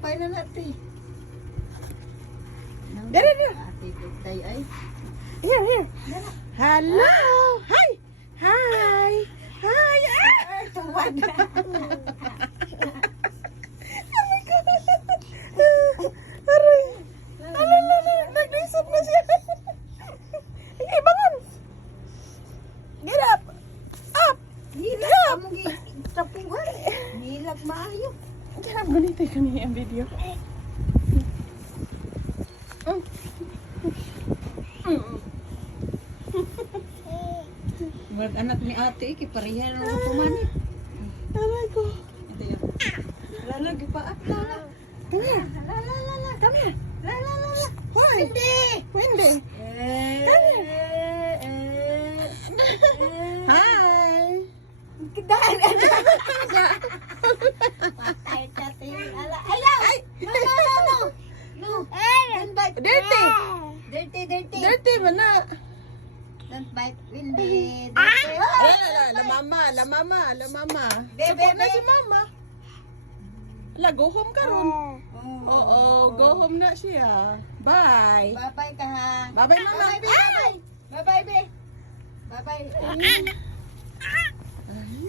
Sampay na natin. Dali, dali. Ate, tay ay. Here. Hello. Hi. Hi. Hi. Ah! Tuwad na. Oh my God. Aray. Alala. Nag-isip na siya. Ay, bangon. Get up. Up. Hilag mo gi tapuhan. Hilag maayo. Get up. Gunitay ka niya ang video. Wag anak ni ate kiparihan mo kumanit. Aray ko. Ito yun. Lala gipaat lala. Come here. La. Come here. La. Why? Wendy. Hi. Kedan. Patay tati. Ala. Ayaw. Ay. No. Don't bite. Dirty. Dirty. Dirty ba na? Don't bite Windy. La mama. Bebe, Support na si mama. La, go home ka ron. Oo, go home na siya. Bye. Bye-bye ka ha. Bye-bye, mama. Bye-bye, be. Bye-bye, be. Bye-bye. Ay.